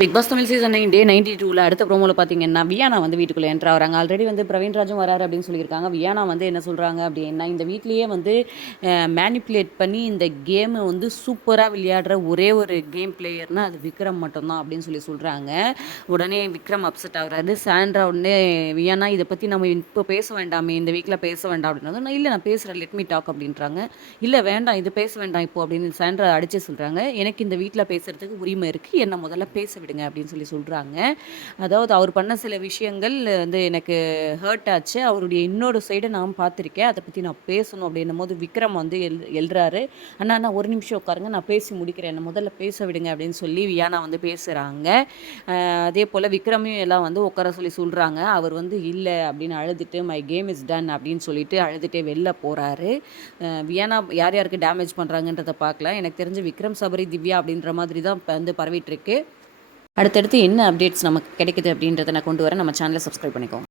Big pass Tamil season 9 டே 92ல அடுத்த ப்ரோமோல பார்த்தீங்கன்னா, வியானா வந்து வீட்டுக்குள்ள என்டர் ஆகுறாங்க. ஆல்ரெடி வந்து பிரவீன்ராஜும் வராரு அப்படின்னு சொல்லியிருக்காங்க. வியானா வந்து என்ன சொல்றாங்க அப்படின்னா, இந்த வீட்லயே வந்து மேனிப்புலேட் பண்ணி இந்த கேம வந்து சூப்பரா விளையாடுற ஒரே ஒரு கேம் பிளேயர்னா அது விக்ரம் மட்டும்தான் அப்படின்னு சொல்றாங்க. உடனே விக்ரம் அப்செட் ஆகுறாரு. சாண்ட்ரா உடனே வியானா இத பத்தி நம்ம இப்போ பேச வேண்டாமே, இந்த வீக்ல பேச வேண்டாம் அப்படின்னதும், நான் இல்ல நான் பேசுறேன் லெட் மீ டாக் அப்படின்றாங்க. இல்ல வேண்டாம் இது பேச வேண்டாம் இப்போ அப்படின்னு சாண்ட்ரா அடிச்சு சொல்றாங்க. எனக்கு இந்த வீட்ல பேசுறதுக்கு உரிமை இருக்கு. என்ன முதல்ல பேச விடுங்க அப்படின்னு சொல்றாங்க. அதாவது அவர் பண்ண சில விஷயங்கள் வந்து எனக்கு ஹர்ட் ஆச்சு. அவருடைய இன்னொரு சைட நான் பார்த்துருக்கேன். அத பத்தி நான் பேசணும் அப்படின்னும்போது விக்ரம் வந்து எழுறாரு. அண்ணா அண்ணா ஒரு நிமிஷம் உட்காருங்க. நான் பேசி முடிக்கிறேன். என்ன முதல்ல பேச விடுங்க அப்படின்னு சொல்லி வியானா வந்து பேசுறாங்க. அதே போல விக்ரமையும் எல்லாம் வந்து உட்கார சொல்றாங்க. அவர் வந்து இல்ல அப்படின்னு அழுதுட்டு மை கேம் இஸ் டன் அப்படின்னு சொல்லிட்டு அழுதுட்டே வெளில போறாரு. வியானா யார் யாருக்கு டேமேஜ் பண்றாங்கன்றத பார்க்கல. எனக்கு தெரிஞ்சு விக்ரம், சபரி, திவ்யா அப்படின்ற மாதிரி தான் வந்து பரவிட்டு இருக்கு. அடுத்தடுத்து என்ன அப்டேட்ஸ் நமக்கு கிடைக்குது அப்படின்றத நான் கொண்டு வரேன். நம்ம சேனலை சப்ஸ்கிரைப் பண்ணிக்கோங்க.